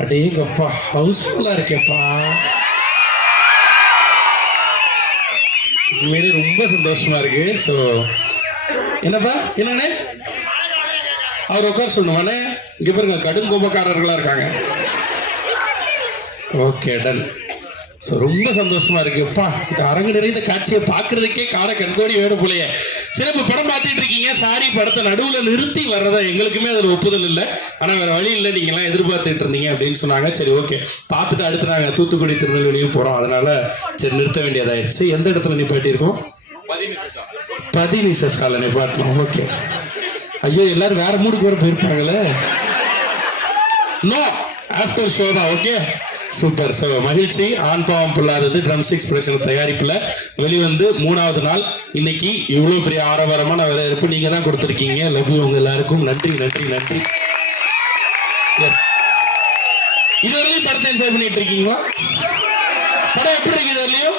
அடேங்கப்பா ஹவுஸ்ஃபுல்லா இருக்கேப்பா. உண்மையிலே ரொம்ப சந்தோஷமா இருக்கு. ஸோ என்னப்பா என்னண்ணே அவர் உட்கார சொல்லணுமாண்ணே? இங்க பாருங்க கடும் கோபக்காரர்களா இருக்காங்க. Okay done. ஸோ ரொம்ப சந்தோஷமா இருக்குப்பா. இந்த அரங்கு நிறைந்த காட்சியை பார்க்கறதுக்கே கார கண்கோடி வேணும் போலயே. சரி, இப்போ படம் பார்த்துட்டு இருக்கீங்க. சாரி படத்தை நடுவில் நிறுத்தி வர்றதா எங்களுக்குமே அதில் ஒப்புதல் இல்லை. ஆனால் வேற வழி இல்லை, நீங்களாம் எதிர்பார்த்துட்டு இருந்தீங்க அப்படின்னு சொன்னாங்க. சரி ஓகே, பார்த்துட்டு அடுத்து நாங்கள் தூத்துக்குடி திருநெல்வேலியும் போகிறோம். அதனால சரி நிறுத்த வேண்டியதாயிருச்சு. எந்த இடத்துல நிப்பாட்டியிருக்கோம்? பதினிச சாலை நிப்பாட்டணும். ஓகே. ஐயோ, எல்லாரும் வேற மூடுக்கு வர போயிருப்பாங்களே. நோ, ஆஃப்டர் ஷோ தான். Okay, super. ஸோ மகிழ்ச்சி. ஆண் பாவம் பொல்லாதது ட்ரம்ஸ்டிக்ஸ் ப்ரொடக்ஷன்ஸ் தயாரிப்பில் வெளிவந்து 3வது நாள். இன்னைக்கு இவ்வளோ பெரிய ஆரவாரமான வரவேற்பு நீங்கள் தான் கொடுத்துருக்கீங்க. லவ் யூ உங்க எல்லாருக்கும். நன்றி நன்றி நன்றி. எஸ், இதுவரையும் படத்தை என்ஜாய் பண்ணிட்டு இருக்கீங்களா? படம் எப்படி இருக்கு? இதுவரையும்